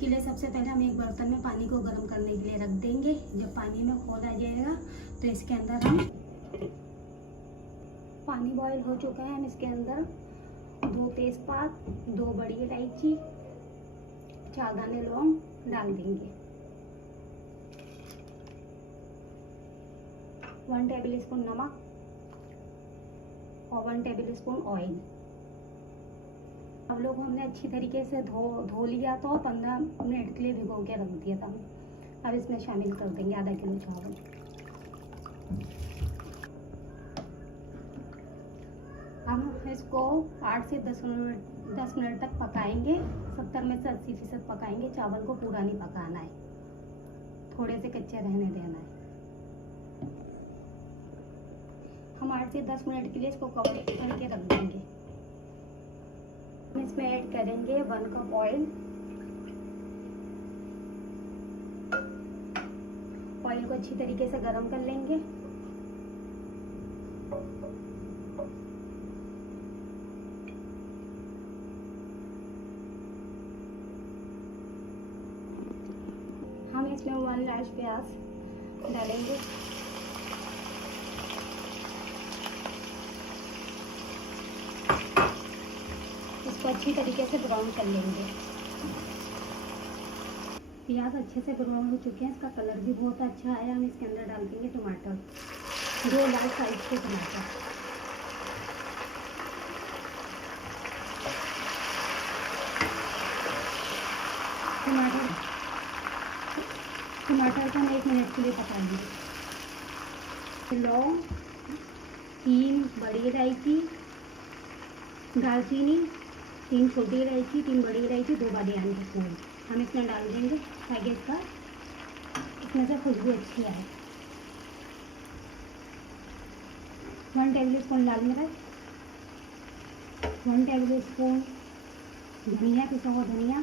इसके लिए सबसे पहले हम एक बर्तन में पानी को गर्म करने के लिए रख देंगे। जब पानी में खौल आ जाएगा तो इसके अंदर हम पानी बॉईल हो चुका है, हम इसके अंदर 2 तेज़पात, 2 बड़ी इलायची, 4 दाने लौंग डाल देंगे। 1 टेबल स्पून नमक और 1 टेबल स्पून ऑयल। अब लोग हमने अच्छी तरीके से धो लिया था और 15 मिनट के लिए भिगो के रख दिया था। अब इसमें शामिल कर देंगे आधा किलो चावल। हम इसको 8 से 10 मिनट तक पकाएंगे। 70 में से 80% पकाएंगे। चावल को पूरा नहीं पकाना है, थोड़े से कच्चे रहने देना है। हम 8 से 10 मिनट के लिए इसको कवर करके रख देंगे। इसमें ऐड करेंगे 1 कप ऑयल। ऑयल को अच्छी तरीके से गरम कर लेंगे। हम इसमें 1 लार्ज प्याज डालेंगे। इसको अच्छी तरीके से ब्राउन कर लेंगे। प्याज अच्छे से ब्राउन हो चुके हैं, इसका कलर भी बहुत अच्छा आया। हम इसके अंदर डाल देंगे टमाटर, 2 लार्ज साइज के टमाटर। टमाटर को हम 1 मिनट के लिए पकाएंगे। लौंग, 3 बड़ी इलायची, दालचीनी, 3 छोटी इलायची, 3 बड़ी इलायची, 2 बादियान के फूल हम इसमें डाल देंगे ताकि इसमें से खुशबू अच्छी आए। 1 टेबल स्पून लाल मिर्च, 1 टेबल स्पून धनिया, पिसा हुआ धनिया,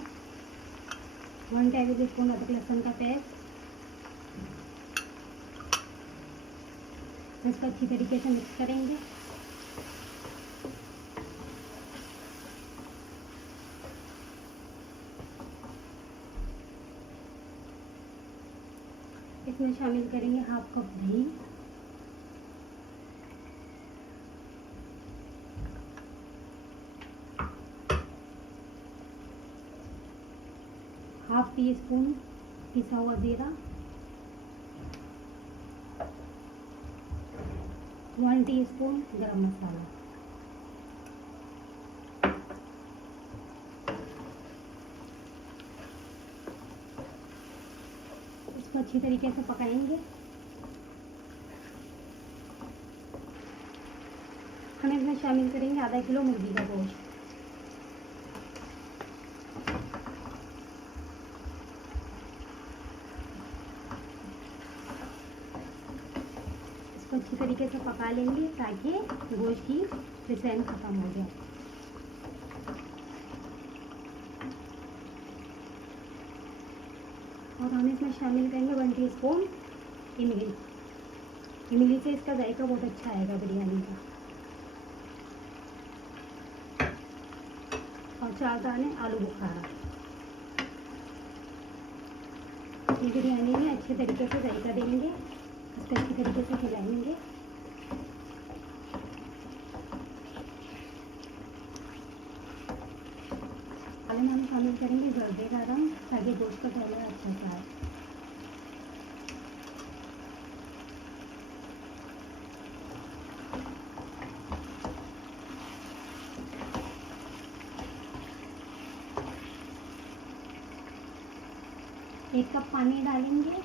1 टेबल स्पून अदरक लहसुन का पेस्ट। इसको अच्छी तरीके से मिक्स करेंगे। इसमें शामिल करेंगे 1/2 कप दही, ½ टीस्पून पिसा हुआ जीरा, 1 टीस्पून गरम मसाला। इसको अच्छी तरीके से पकाएंगे। हम इसमें शामिल करेंगे आधा किलो मुर्गी का गोश्त। इसको अच्छी तरीके से पका लेंगे ताकि गोश्त की फिसलन खत्म हो जाए। और हम इसमें शामिल करेंगे 1 टीस्पून इमली। इमली से इसका जायका बहुत अच्छा आएगा बिरयानी का। और 4 दाने आलू बुखारा। ये बिरयानी में अच्छे तरीके से जायका देंगे। इसको अच्छी तरीके से खिलाएंगे। हम शामिल करेंगे जर्दे का रंग ताकि गोश्त का कलर अच्छा सा आए। एक कप पानी डालेंगे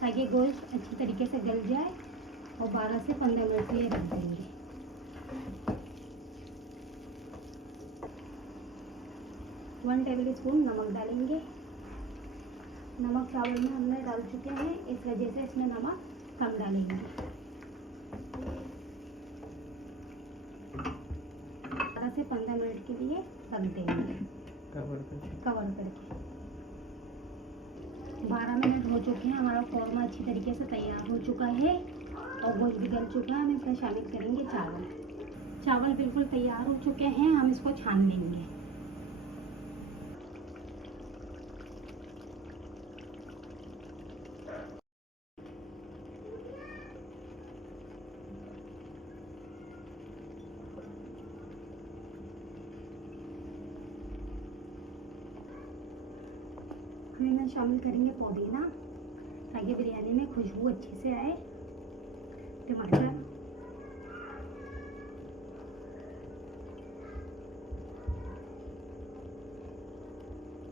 ताकि गोश्त अच्छी तरीके से गल जाए और 12 से 15 मिनट के लिए रख देंगे। वन टेबल स्पून नमक डालेंगे। नमक चावल में हमने डाल चुके हैं, इस वजह से इसमें नमक कम डालेंगे। 12 से 15 मिनट के लिए रख देंगे कवर करके। 12 मिनट हो चुके हैं, हमारा कौरमा अच्छी तरीके से तैयार हो चुका है और गोश्त भी गल चुका है। हम इसमें शामिल करेंगे चावल। चावल बिल्कुल तैयार हो चुके हैं, हम इसको छान लेंगे। इसमें शामिल करेंगे पुदीना ताकि बिरयानी में खुशबू अच्छे से आए। टमाटर,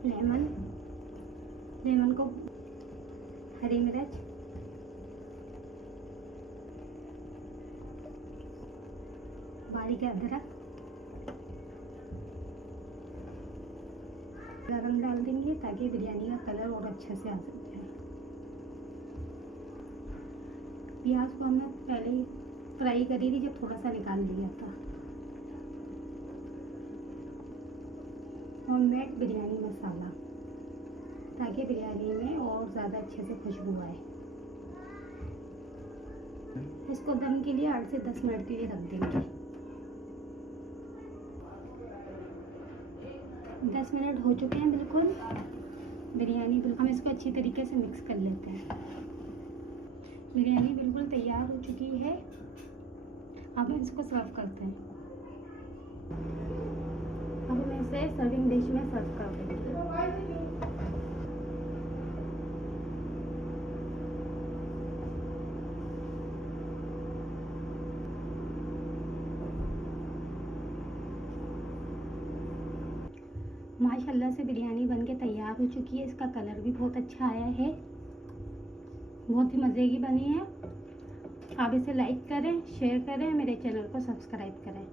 लेमन, लेमन को, हरी मिर्च, बारीक अदरक, गरम डाल देंगे ताकि बिरयानी का कलर और अच्छे से आ सकता है। प्याज को हमने पहले ही फ्राई करी थी जब थोड़ा सा निकाल लिया था। होममेड बिरयानी मसाला ताकि बिरयानी में और ज़्यादा अच्छे से खुशबू आए। इसको दम के लिए 8 से 10 मिनट के लिए रख देंगे। 10 मिनट हो चुके हैं बिल्कुल। बिरयानी बिल्कुल, हम इसको अच्छी तरीके से मिक्स कर लेते हैं। बिरयानी बिल्कुल तैयार हो चुकी है। अब हम इसको सर्व करते हैं। अब हम इसे सर्विंग डिश में सर्व कर देंगे। माशाल्लाह से बिरयानी बनके तैयार हो चुकी है। इसका कलर भी बहुत अच्छा आया है, बहुत ही मज़े की बनी है। आप इसे लाइक करें, शेयर करें, मेरे चैनल को सब्सक्राइब करें।